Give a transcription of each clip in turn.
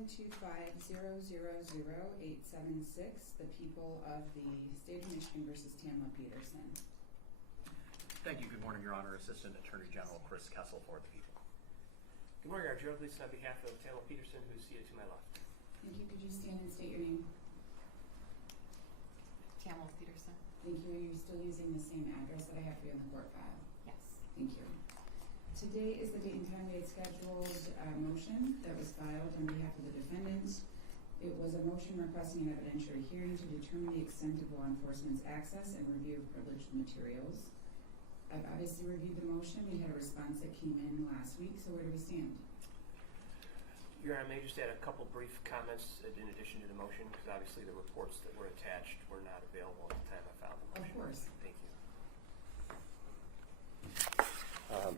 125000876, the people of the state of Michigan versus Tamla Peterson. Thank you. Good morning, Your Honor. Assistant Attorney General Chris Kessel for the people. Good morning, Your Honor. Gerald Gleason on behalf of Tamla Peterson, who's seated to my left. Thank you. Could you stand and state your name? Tamla Peterson. Thank you. Are you still using the same address that I have for you in the court file? Yes. Thank you. Today is the date and time we had scheduled a motion that was filed on behalf of the defendant. It was a motion requesting an evidentiary hearing to determine the extent of law enforcement's access and review of privileged materials. I've obviously reviewed the motion. We had a response that came in last week, so where do we stand? Your Honor, I may just add a couple brief comments in addition to the motion, because obviously the reports that were attached were not available at the time I filed the motion. Of course. Thank you.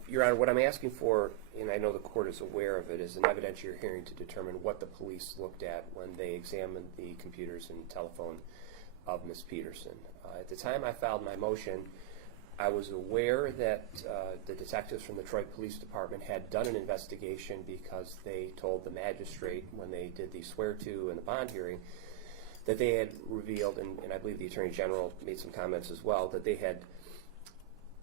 Your Honor, what I'm asking for, and I know the court is aware of it, is an evidentiary hearing to determine what the police looked at when they examined the computers and telephone of Ms. Peterson. At the time I filed my motion, I was aware that the detectives from the Detroit Police Department had done an investigation because they told the magistrate when they did the swear-to and the bond hearing that they had revealed, and I believe the Attorney General made some comments as well, that they had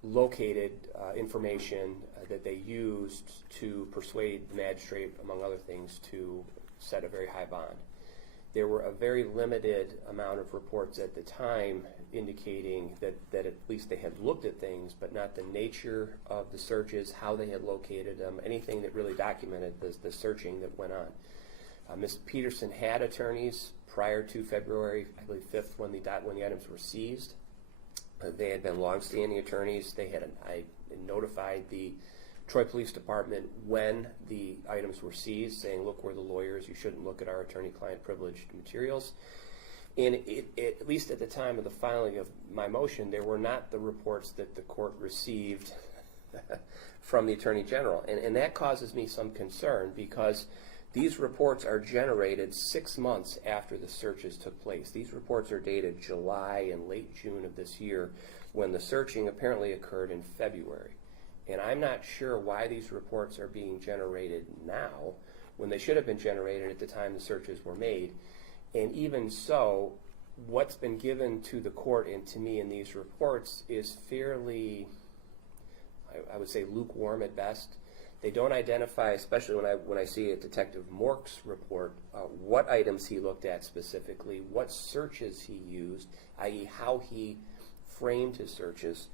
located information that they used to persuade the magistrate, among other things, to set a very high bond. There were a very limited amount of reports at the time indicating that at least they had looked at things, but not the nature of the searches, how they had located them, anything that really documented the searching that went on. Ms. Peterson had attorneys prior to February, I believe, 5th when the items were seized. They had been longstanding attorneys. I notified the Detroit Police Department when the items were seized, saying, look, we're the lawyers. You shouldn't look at our attorney-client privileged materials. And at least at the time of the filing of my motion, there were not the reports that the court received from the Attorney General. And that causes me some concern because these reports are generated 6 months after the searches took place. These reports are dated July and late June of this year when the searching apparently occurred in February. And I'm not sure why these reports are being generated now when they should have been generated at the time the searches were made. And even so, what's been given to the court and to me in these reports is fairly, I would say, lukewarm at best. They don't identify, especially when I see a Detective Mork's report, what items he looked at specifically, what searches he used, i.e. how he framed his searches,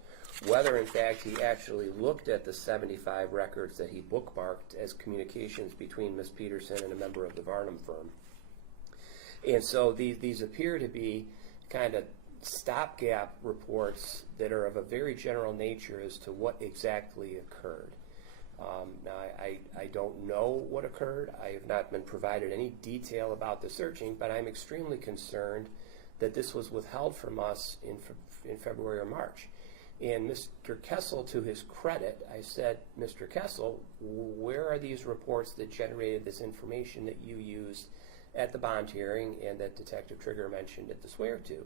whether in fact he actually looked at the 75 records that he bookmarked as communications between Ms. Peterson and a member of the Varnum firm. And so these appear to be kind of stopgap reports that are of a very general nature as to what exactly occurred. Now, I don't know what occurred. I have not been provided any detail about the searching, but I'm extremely concerned that this was withheld from us in February or March. And Mr. Kessel, to his credit, I said, Mr. Kessel, where are these reports that generated this information that you used at the bond hearing and that Detective Trigger mentioned at the swear-to?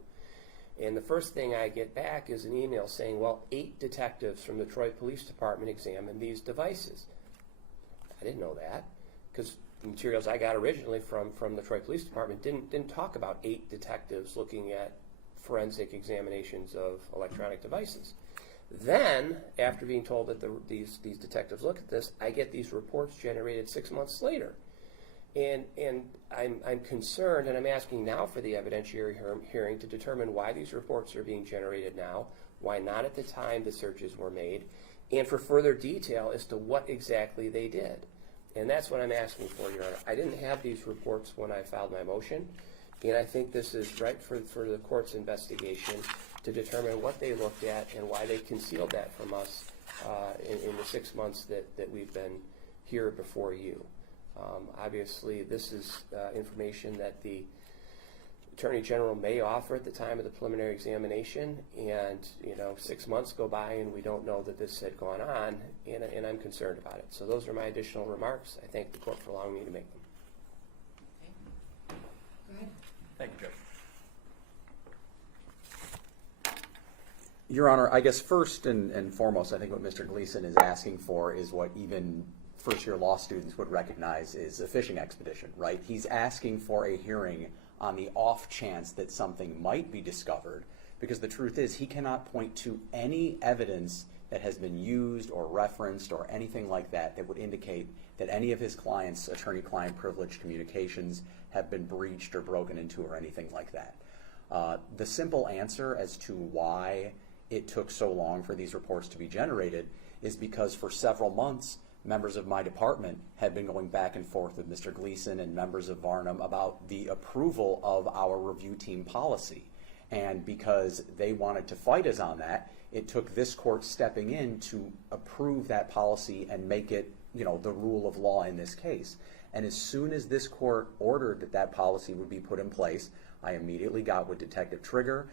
And the first thing I get back is an email saying, well, 8 detectives from the Detroit Police Department examined these devices. I didn't know that because the materials I got originally from the Detroit Police Department didn't talk about 8 detectives looking at forensic examinations of electronic devices. Then, after being told that these detectives look at this, I get these reports generated 6 months later. And I'm concerned, and I'm asking now for the evidentiary hearing to determine why these reports are being generated now, why not at the time the searches were made, and for further detail as to what exactly they did. And that's what I'm asking for, Your Honor. I didn't have these reports when I filed my motion, and I think this is right for the court's investigation to determine what they looked at and why they concealed that from us in the 6 months that we've been here before you. Obviously, this is information that the Attorney General may offer at the time of the preliminary examination, and 6 months go by and we don't know that this had gone on, and I'm concerned about it. So those are my additional remarks. I thank the court for allowing me to make them. Okay. Go ahead. Thank you, Judge. Your Honor, I guess first and foremost, I think what Mr. Gleason is asking for is what even first-year law students would recognize is a fishing expedition, right? He's asking for a hearing on the off chance that something might be discovered, because the truth is he cannot point to any evidence that has been used or referenced or anything like that that would indicate that any of his clients' attorney-client privilege communications have been breached or broken into or anything like that. The simple answer as to why it took so long for these reports to be generated is because for several months, members of my department had been going back and forth with Mr. Gleason and members of Varnum about the approval of our review team policy. And because they wanted to fight us on that, it took this court stepping in to approve that policy and make it, you know, the rule of law in this case. And as soon as this court ordered that that policy would be put in place, I immediately got with Detective Trigger,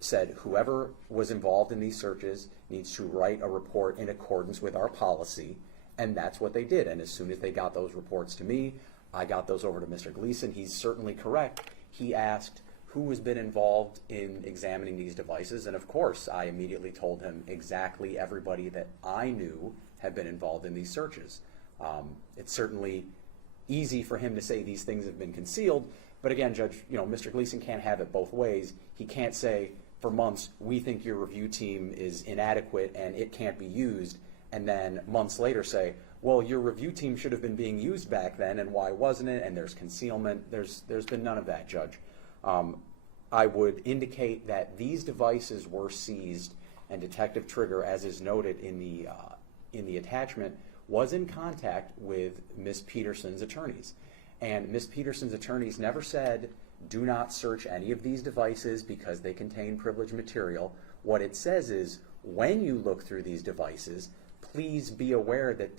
said whoever was involved in these searches needs to write a report in accordance with our policy, and that's what they did. And as soon as they got those reports to me, I got those over to Mr. Gleason. He's certainly correct. He asked who has been involved in examining these devices, and of course I immediately told him exactly everybody that I knew had been involved in these searches. It's certainly easy for him to say these things have been concealed, but again, Judge, you know, Mr. Gleason can't have it both ways. He can't say for months, we think your review team is inadequate and it can't be used, and then months later say, well, your review team should have been being used back then, and why wasn't it? And there's concealment. There's been none of that, Judge. I would indicate that these devices were seized, and Detective Trigger, as is noted in the attachment, was in contact with Ms. Peterson's attorneys. And Ms. Peterson's attorneys never said, do not search any of these devices because they contain privileged material. What it says is, when you look through these devices, please be aware that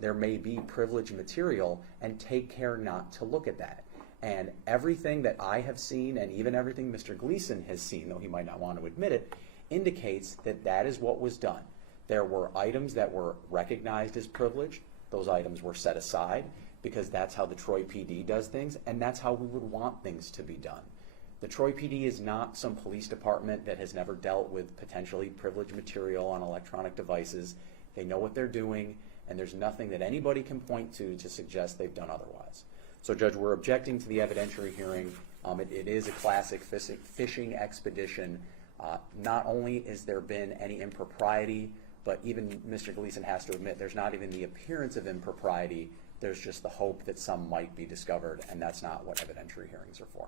there may be privileged material, and take care not to look at that. And everything that I have seen, and even everything Mr. Gleason has seen, though he might not want to admit it, indicates that that is what was done. There were items that were recognized as privileged. Those items were set aside because that's how the Troy PD does things, and that's how we would want things to be done. The Troy PD is not some police department that has never dealt with potentially privileged material on electronic devices. They know what they're doing, and there's nothing that anybody can point to suggest they've done otherwise. So, Judge, we're objecting to the evidentiary hearing. It is a classic fishing expedition. Not only has there been any impropriety, but even Mr. Gleason has to admit there's not even the appearance of impropriety. There's just the hope that some might be discovered, and that's not what evidentiary hearings are for.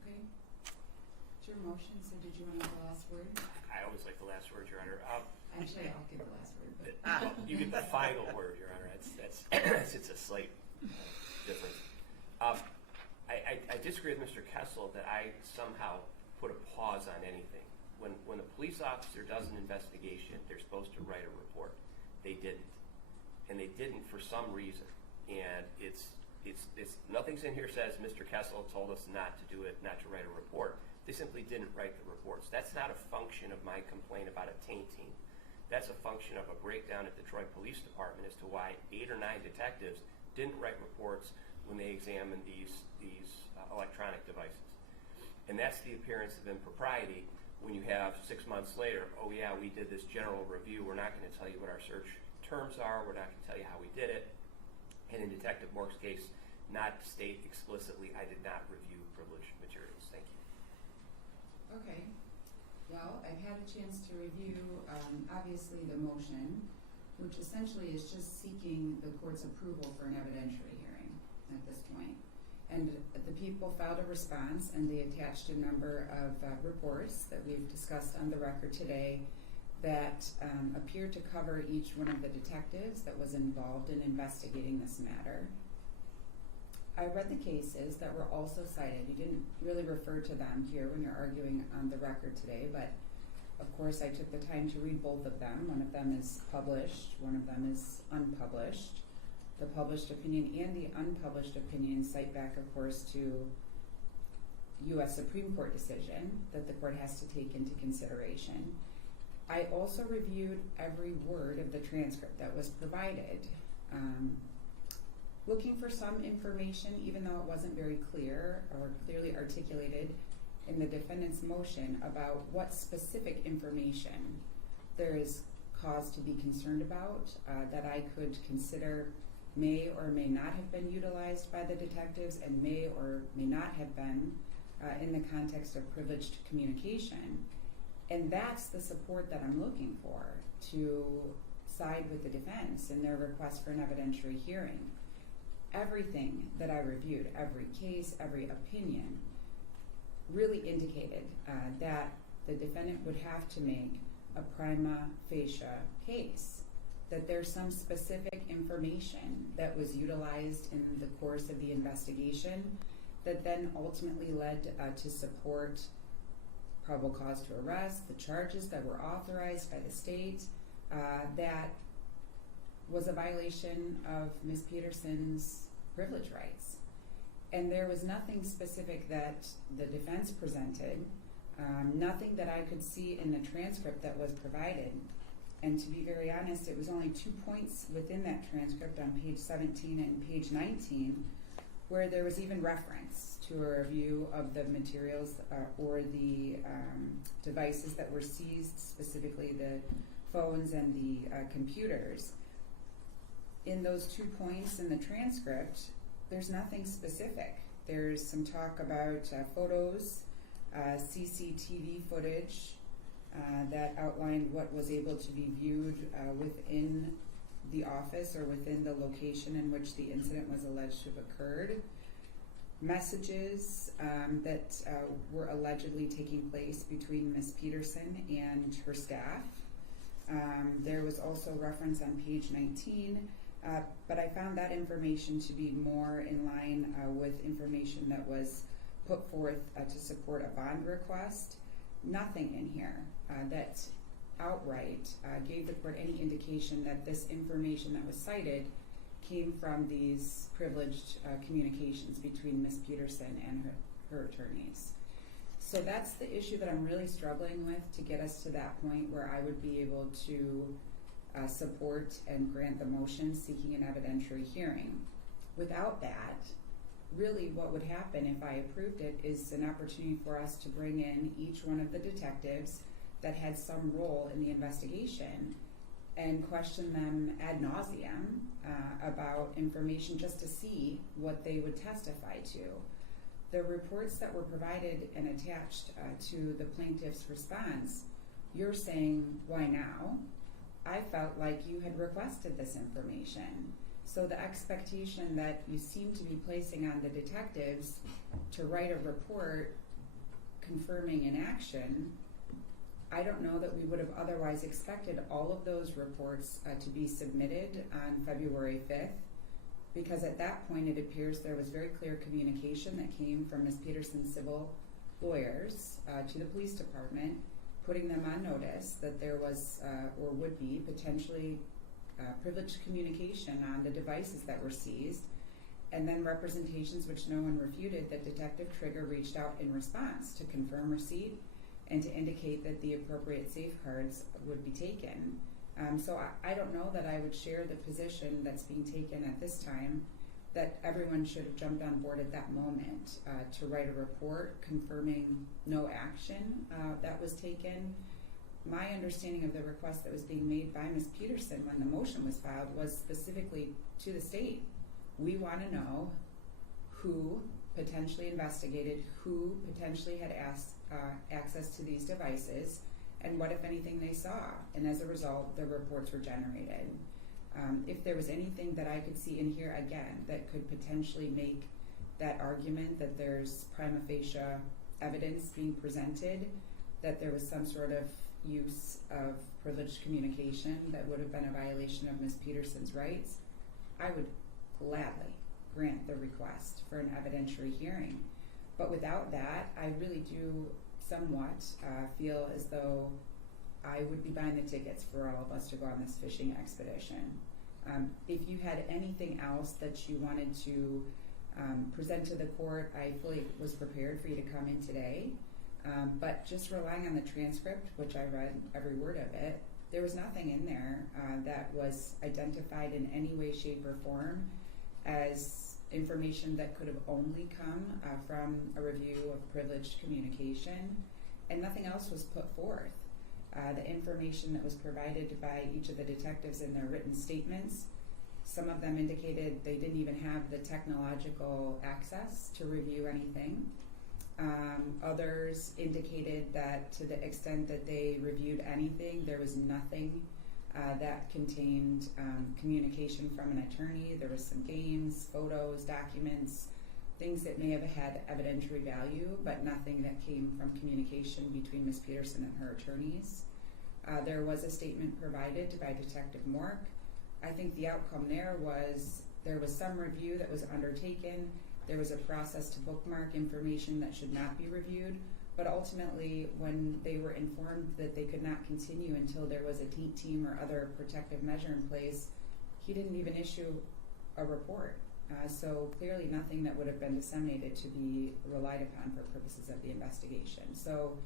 Okay. It's your motion, so did you want to have the last word? I always like the last word, Your Honor. Actually, I'll give the last word. But Well, you get the final word, Your Honor. It's a slight difference. I disagree with Mr. Kessel that I somehow put a pause on anything. When a police officer does an investigation, they're supposed to write a report. They didn't, and they didn't for some reason. And it's nothing's in here says Mr. Kessel told us not to do it, not to write a report. They simply didn't write the reports. That's not a function of my complaint about a tainting. That's a function of a breakdown at the Troy Police Department as to why 8 or 9 detectives didn't write reports when they examined these electronic devices. And that's the appearance of impropriety when you have 6 months later, oh yeah, we did this general review, we're not going to tell you what our search terms are, we're not going to tell you how we did it. And in Detective Mork's case, not state explicitly, I did not review privileged materials. Thank you. okay. Well, I've had a chance to review, obviously, the motion, which essentially is just seeking the court's approval for an evidentiary hearing at this point. And the people filed a response, and they attached a number of reports that we've discussed on the record today that appear to cover each one of the detectives that was involved in investigating this matter. I read the cases that were also cited. You didn't really refer to them here when you're arguing on the record today, but of course I took the time to read both of them. One of them is published, one of them is unpublished. The published opinion and the unpublished opinion cite back, of course, to U.S. Supreme Court decision that the court has to take into consideration. I also reviewed every word of the transcript that was provided, looking for some information, even though it wasn't very clear or clearly articulated in the defendant's motion about what specific information. There is cause to be concerned about, that I could consider may or may not have been utilized by the detectives and may or may not have been in the context of privileged communication. And that's the support that I'm looking for, to side with the defense in their request for an evidentiary hearing. Everything that I reviewed, every case, every opinion, really indicated that the defendant would have to make a prima facie case, that there's some specific information that was utilized in the course of the investigation that then ultimately led to support probable cause to arrest, the charges that were authorized by the state, that was a violation of Ms. Peterson's privilege rights. And there was nothing specific that the defense presented, nothing that I could see in the transcript that was provided. And to be very honest, it was only 2 points within that transcript on page 17 and page 19 where there was even reference to a review of the materials or the devices that were seized, specifically the phones and the computers. In those 2 points in the transcript, there's nothing specific. There's some talk about photos, CCTV footage that outlined what was able to be viewed within the office or within the location in which the incident was alleged to have occurred. Messages that were allegedly taking place between Ms. Peterson and her staff. There was also reference on page 19, but I found that information to be more in line with information that was put forth to support a bond request. Nothing in here that outright gave the court any indication that this information that was cited came from these privileged communications between Ms. Peterson and her attorneys. So that's the issue that I'm really struggling with to get us to that point where I would be able to support and grant the motion seeking an evidentiary hearing. Without that, really what would happen if I approved it is an opportunity for us to bring in each one of the detectives that had some role in the investigation and question them ad nauseum about information just to see what they would testify to. The reports that were provided and attached to the plaintiff's response, you're saying, why now? I felt like you had requested this information. So the expectation that you seem to be placing on the detectives to write a report confirming an action, I don't know that we would have otherwise expected all of those reports to be submitted on February 5th, because at that point it appears there was very clear communication that came from Ms. Peterson's civil lawyers to the police department, putting them on notice that there was or would be potentially privileged communication on the devices that were seized, and then representations which no one refuted that Detective Trigger reached out in response to confirm receipt and to indicate that the appropriate safeguards would be taken. So I don't know that I would share the position that's being taken at this time that everyone should have jumped on board at that moment to write a report confirming no action that was taken. My understanding of the request that was being made by Ms. Peterson when the motion was filed was specifically to the state. We want to know who potentially investigated, who potentially had access to these devices, and what, if anything, they saw. And as a result, the reports were generated. If there was anything that I could see in here, again, that could potentially make that argument that there's prima facie evidence being presented, that there was some sort of use of privileged communication that would have been a violation of Ms. Peterson's rights, I would gladly grant the request for an evidentiary hearing. But without that, I really do somewhat feel as though I would be buying the tickets for all of us to go on this fishing expedition. If you had anything else that you wanted to present to the court, I fully was prepared for you to come in today. But just relying on the transcript, which I read every word of it, there was nothing in there that was identified in any way, shape, or form as information that could have only come from a review of privileged communication, and nothing else was put forth. The information that was provided by each of the detectives in their written statements, some of them indicated they didn't even have the technological access to review anything. Others indicated that to the extent that they reviewed anything, there was nothing that contained communication from an attorney. There was some games, photos, documents, things that may have had evidentiary value, but nothing that came from communication between Ms. Peterson and her attorneys. There was a statement provided by Detective Mork. I think the outcome there was some review that was undertaken. There was a process to bookmark information that should not be reviewed, but ultimately when they were informed that they could not continue until there was a taint team or other protective measure in place, he didn't even issue a report. So clearly nothing that would have been disseminated to be relied upon for purposes of the investigation. So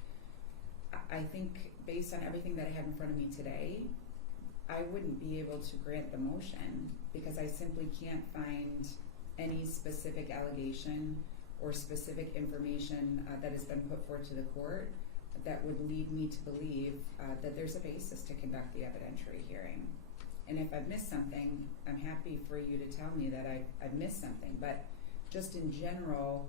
I think based on everything that I have in front of me today, I wouldn't be able to grant the motion because I simply can't find any specific allegation or specific information that has been put forward to the court that would lead me to believe that there's a basis to conduct the evidentiary hearing. And if I've missed something, I'm happy for you to tell me that I've missed something. But just in general,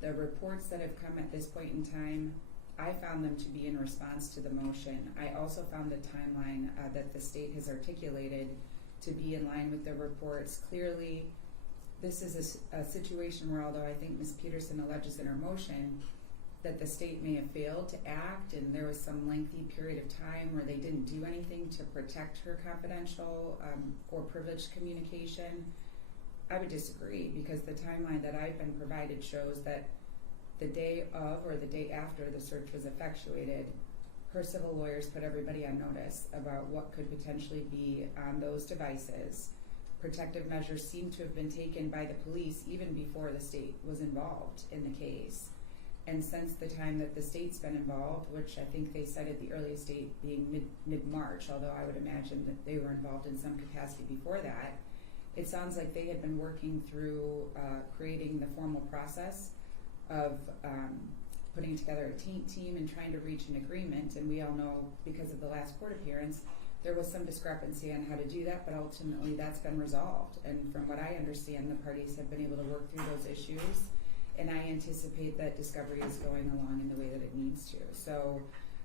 the reports that have come at this point in time, I found them to be in response to the motion. I also found the timeline that the state has articulated to be in line with the reports. Clearly, this is a situation where, although I think Ms. Peterson alleges in her motion that the state may have failed to act and there was some lengthy period of time where they didn't do anything to protect her confidential or privileged communication, I would disagree because the timeline that I've been provided shows that the day of or the day after the search was effectuated, her civil lawyers put everybody on notice about what could potentially be on those devices. Protective measures seem to have been taken by the police even before the state was involved in the case. And since the time that the state's been involved, which I think they cited the earliest date being mid-March, although I would imagine that they were involved in some capacity before that, it sounds like they had been working through creating the formal process of putting together a team and trying to reach an agreement. And we all know, because of the last court appearance, there was some discrepancy on how to do that, but ultimately that's been resolved. And from what I understand, the parties have been able to work through those issues. And I anticipate that discovery is going along in the way that it needs to. So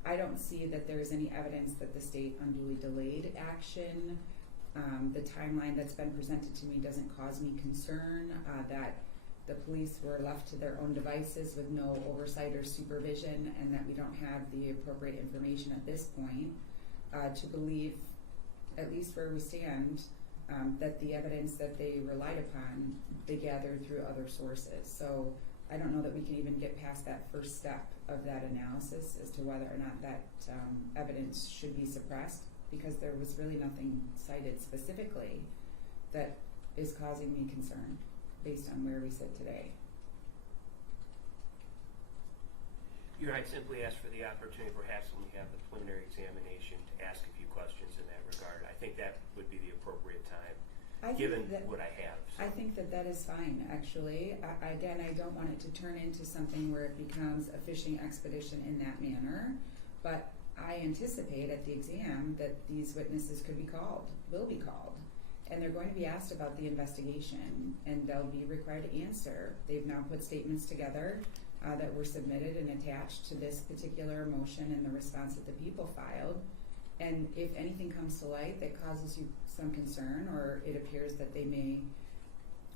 I don't see that there's any evidence that the state unduly delayed action. The timeline that's been presented to me doesn't cause me concern that the police were left to their own devices with no oversight or supervision and that we don't have the appropriate information at this point to believe, at least where we stand, that the evidence that they relied upon, they gathered through other sources. So I don't know that we can even get past that first step of that analysis as to whether or not that evidence should be suppressed, because there was really nothing cited specifically that is causing me concern based on where we sit today. Your Honor, I'd simply ask for the opportunity, perhaps when we have the preliminary examination, to ask a few questions in that regard. I think that would be the appropriate time, given what I have. So. I think that is fine, actually. Again, I don't want it to turn into something where it becomes a fishing expedition in that manner, but I anticipate at the exam that these witnesses could be called, will be called, and they're going to be asked about the investigation, and they'll be required to answer. They've now put statements together that were submitted and attached to this particular motion and the response that the people filed. And if anything comes to light that causes you some concern, or it appears that they may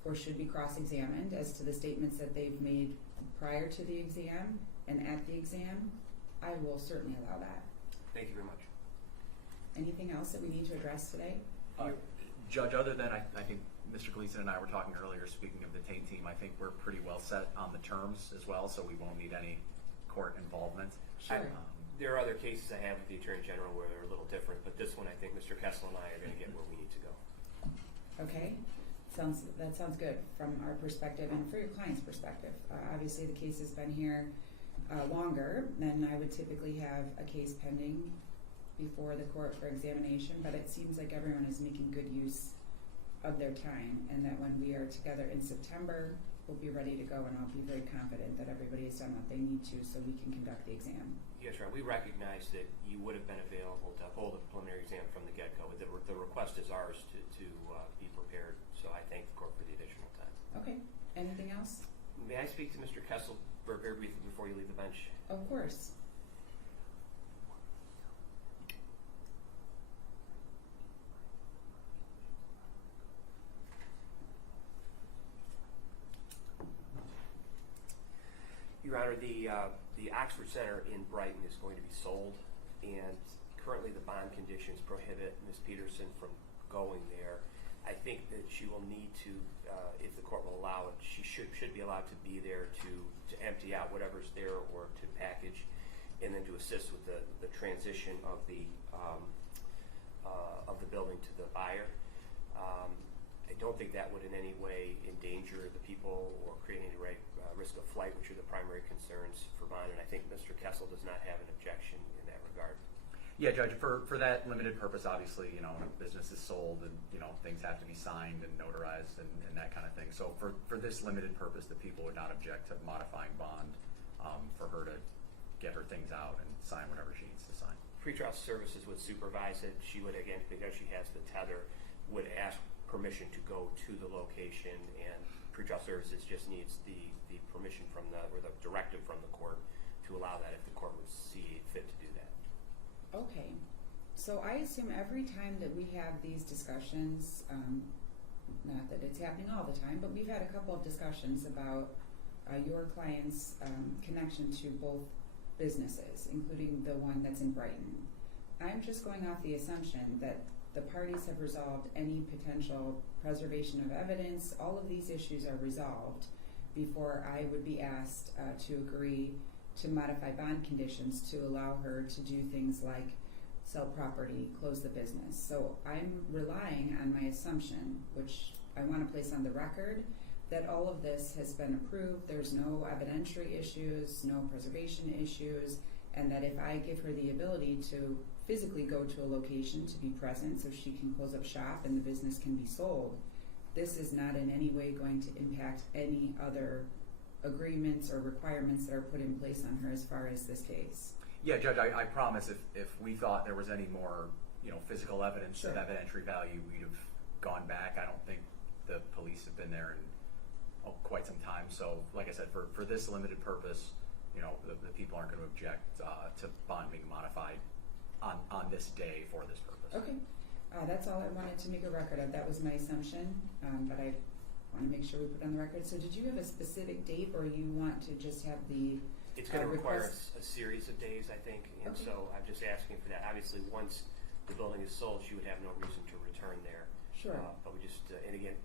or should be cross-examined as to the statements that they've made prior to the exam and at the exam, I will certainly allow that. Thank you very much. Anything else that we need to address today? Judge, other than I think Mr. Gleason and I were talking earlier, speaking of the taint team, I think we're pretty well set on the terms as well, so we won't need any court involvement. Sure. There are other cases I have with the Attorney General where they're a little different, but this one I think Mr. Kessel and I are going to get where we need to go. Okay. That sounds good from our perspective and for your client's perspective. Obviously, the case has been here longer than I would typically have a case pending before the court for examination, but it seems like everyone is making good use of their time, and that when we are together in September we'll be ready to go, and I'll be very confident that everybody has done what they need to so we can conduct the exam. Yes, right. We recognize that you would have been available to hold a preliminary exam from the get-go. The request is ours to be prepared, so I thank the court for the additional time. Okay, anything else? May I speak to Mr. Kessel very briefly before you leave the bench? Of course. Your Honor, the Oxford Center in Brighton is going to be sold, and currently the bond conditions prohibit Ms. Peterson from going there. I think that she will need to, if the court will allow it, she should be allowed to be there to empty out whatever's there or to package, and then to assist with the transition of the building to the buyer. I don't think that would in any way endanger the people or create any risk of flight, which are the primary concerns for bond, and I think Mr. Kessel does not have an objection in that regard. Yeah, Judge, for that limited purpose, obviously, when a business is sold and, things have to be signed and notarized and that kind of thing. So for this limited purpose, the people would not object to modifying bond for her to get her things out and sign whatever she needs to sign. Pretrial services would supervise it. She would, again, because she has the tether, would ask permission to go to the location, and pretrial services just needs the permission from or the directive from the court to allow that if the court would see fit to do that. Okay, so I assume every time that we have these discussions, not that it's happening all the time, but we've had a couple of discussions about your client's connection to both businesses, including the one that's in Brighton. I'm just going off the assumption that the parties have resolved any potential preservation of evidence. All of these issues are resolved before I would be asked to agree to modify bond conditions to allow her to do things like sell property, close the business. So I'm relying on my assumption, which I want to place on the record, that all of this has been approved. There's no evidentiary issues, no preservation issues, and that if I give her the ability to physically go to a location to be present so she can close up shop and the business can be sold, this is not in any way going to impact any other agreements or requirements that are put in place on her as far as this case. Yeah, Judge, I promise if we thought there was any more, physical evidence Sure. of evidentiary value, we'd have gone back. I don't think the police have been there in quite some time. So, like I said, for this limited purpose, the people aren't going to object to bond being modified on this day for this purpose. Okay, that's all I wanted to make a record of. That was my assumption, but I want to make sure we put it on the record. So did you have a specific date, or you want to just have the It's going to require request? a series of days, I think, and Okay. so I'm just asking for that. Obviously, once the building is sold, she would have no reason to return there. Sure. But we just, and again,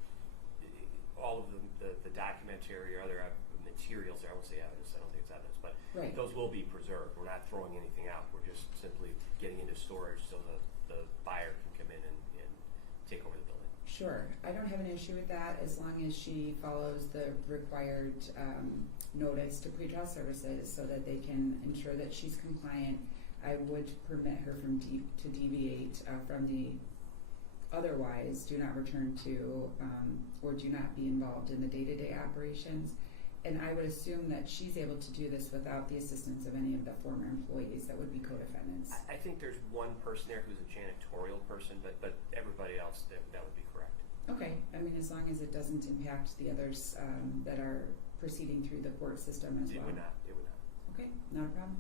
all of the documentary or other materials there, I won't say evidence, I don't think it's evidence, but Right. those will be preserved. We're not throwing anything out. We're just simply getting into storage so the buyer can come in and take over the building. Sure, I don't have an issue with that as long as she follows the required notice to pretrial services so that they can ensure that she's compliant. I would permit her to deviate from the otherwise do not return to or do not be involved in the day-to-day operations. And I would assume that she's able to do this without the assistance of any of the former employees that would be co-defendants. I think there's one person there who's a janitorial person, but everybody else, that would be correct. Okay, I mean, as long as it doesn't impact the others that are proceeding through the court system as well. It would not. Okay, not a problem.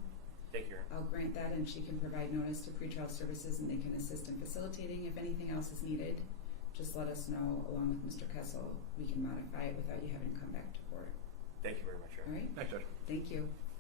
Thank you, Your Honor. I'll grant that, and she can provide notice to pretrial services, and they can assist in facilitating. If anything else is needed, just let us know along with Mr. Kessel. We can modify it without you having to come back to court. Thank you very much, Your All Honor. right? Thanks, Judge. Thank you.